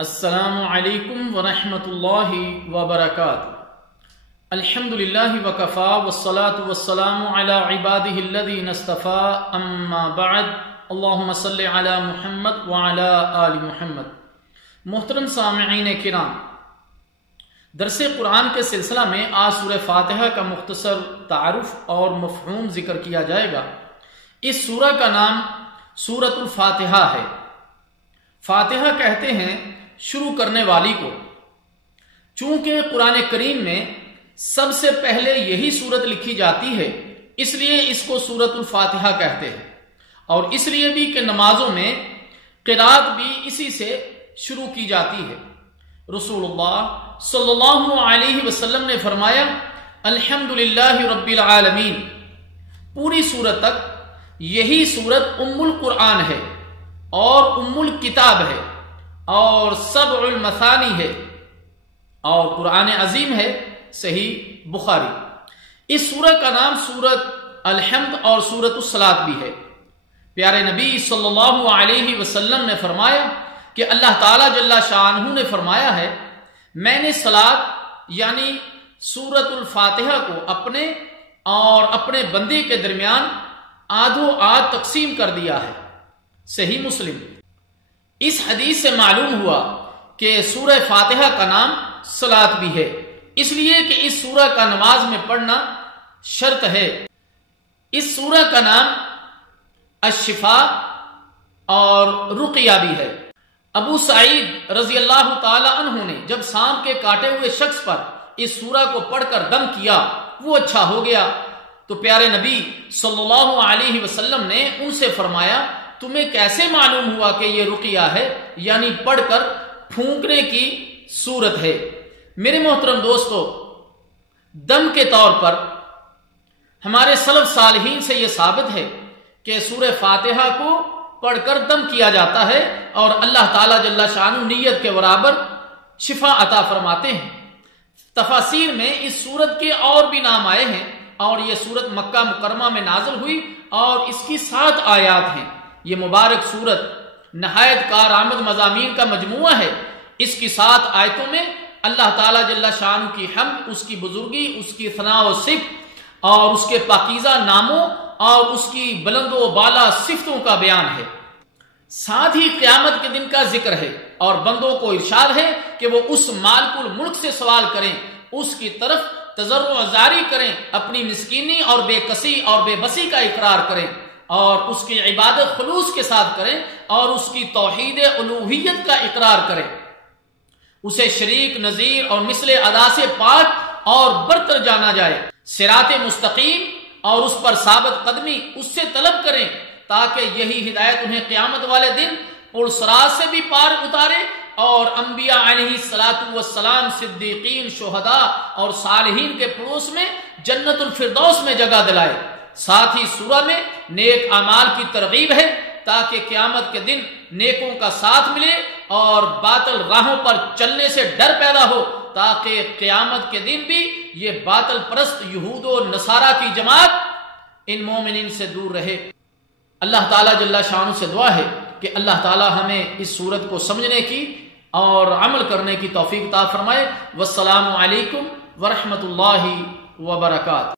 السلام علیکم ورحمۃ اللہ وبرکاتہ۔ الحمدللہ وکفا والصلاة والسلام علی عبادہ الذین اصطفى، اما بعد، اللہم صل علی محمد وعلی آل محمد۔ محترم سامعین کرام، درس قرآن کے سلسلہ میں آج سورہ فاتحہ کا مختصر تعارف اور مفہوم ذکر کیا جائے گا۔ اس سورہ کا نام سورۃ الفاتحہ ہے۔ فاتحہ کہتے ہیں شروع کرنے والی کو، چونکہ قرآن کریم میں سب سے پہلے یہی سورت لکھی جاتی ہے، اس لیے اس کو سورۃ الفاتحہ کہتے ہیں، اور اس لیے بھی کہ نمازوں میں قرات بھی اسی سے شروع کی جاتی ہے۔ رسول اللہ صلی اللہ علیہ وسلم نے فرمایا، الحمدللہ رب العالمین۔ پوری سورت تک یہی سورت ام القرآن ہے اور ام الکتاب ہے اور سبع المثانی ہے اور قرآن عظیم ہے، صحیح بخاری۔ اس سورہ کا نام سورۃ الحمد اور سورۃ الصلاۃ بھی ہے۔ پیارے نبی صلی اللہ علیہ وسلم نے فرمایا کہ اللہ تعالیٰ جل شانہ نے فرمایا ہے، میں نے صلاۃ یعنی سورۃ الفاتحہ کو اپنے اور اپنے بندے کے درمیان آدھو آدھ تقسیم کر دیا ہے، صحیح مسلم۔ اس حدیث سے معلوم ہوا کہ سورہ فاتحہ کا نام صلاۃ بھی ہے، اس لیے کہ اس سورہ کا نماز میں پڑھنا شرط ہے۔ اس سورہ کا نام الشفاء اور رقیہ بھی ہے۔ ابو سعید رضی اللہ تعالی عنہ نے جب سانپ کے کاٹے ہوئے شخص پر اس سورہ کو پڑھ کر دم کیا، وہ اچھا ہو گیا، تو پیارے نبی صلی اللہ علیہ وسلم نے ان سے فرمایا، تمہیں کیسے معلوم ہوا کہ یہ رقیہ ہے، یعنی پڑھ کر پھونکنے کی صورت ہے؟ میرے محترم دوستو، دم کے طور پر ہمارے سلف صالحین سے یہ ثابت ہے کہ سورہ فاتحہ کو پڑھ کر دم کیا جاتا ہے اور اللہ تعالیٰ جل شانہ نیت کے برابر شفا عطا فرماتے ہیں۔ تفاسیر میں اس سورت کے اور بھی نام آئے ہیں، اور یہ سورت مکہ مکرمہ میں نازل ہوئی اور اس کی 7 آیات ہیں۔ یہ مبارک سورت نہایت کارآمد مضامین کا مجموعہ ہے۔ اس کی 7 آیتوں میں اللہ تعالیٰ جل شانہ کی حمد، اس کی بزرگی، اس کی ثنا و صفت اور اس کے پاکیزہ ناموں اور اس کی بلند و بالا صفتوں کا بیان ہے۔ ساتھ ہی قیامت کے دن کا ذکر ہے اور بندوں کو ارشاد ہے کہ وہ اس مالک الملک سے سوال کریں، اس کی طرف تضرع جاری کریں، اپنی مسکینی اور بے کسی اور بے بسی کا اقرار کریں اور اس کی عبادت خلوص کے ساتھ کریں اور اس کی توحید الوہیت کا اقرار کریں، اسے شریک نظیر اور مثل ادا سے پاک اور برتر جانا جائے، صراط مستقیم اور اس پر ثابت قدمی اس سے طلب کریں، تاکہ یہی ہدایت انہیں قیامت والے دن پرصراط سے بھی پار اتارے اور انبیاء علیہ الصلوۃ والسلام، صدیقین، شہداء اور صالحین کے پڑوس میں جنت الفردوس میں جگہ دلائے۔ ساتھ ہی سورہ میں نیک اعمال کی ترغیب ہے تاکہ قیامت کے دن نیکوں کا ساتھ ملے اور باطل راہوں پر چلنے سے ڈر پیدا ہو، تاکہ قیامت کے دن بھی یہ باطل پرست یہود و نصارہ کی جماعت ان مومنین سے دور رہے۔ اللہ تعالیٰ جل شانہ سے دعا ہے کہ اللہ تعالیٰ ہمیں اس سورت کو سمجھنے کی اور عمل کرنے کی توفیق عطا فرمائے۔ والسلام علیکم ورحمۃ اللہ وبرکاتہ۔